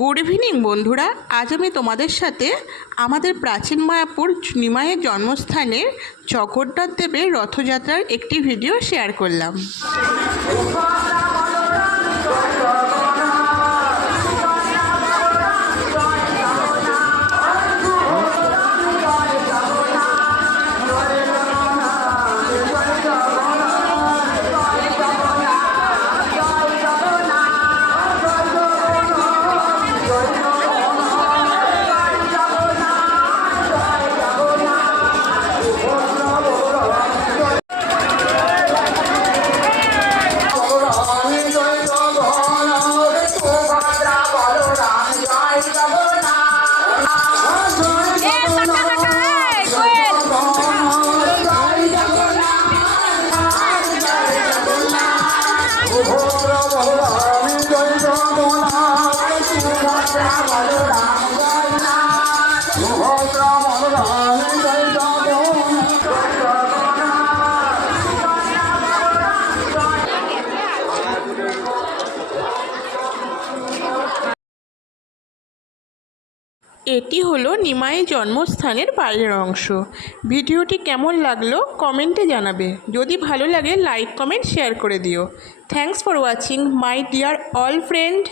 Good evening বন্ধুরা। আজ আমি তোমাদের সাথে আমাদের প্রাচীন মায়াপুর নিমায়ের জন্মস্থানের জগন্নাথ দেবের রথযাত্রার একটি ভিডিও শেয়ার করলাম। এটি হলো নিমাইয়ের জন্মস্থানের বাইরের অংশ। ভিডিওটি কেমন লাগল কমেন্টে জানাবে। যদি ভালো লাগে, লাইক, কমেন্ট, শেয়ার করে দিও। Thanks for watching my dear all friend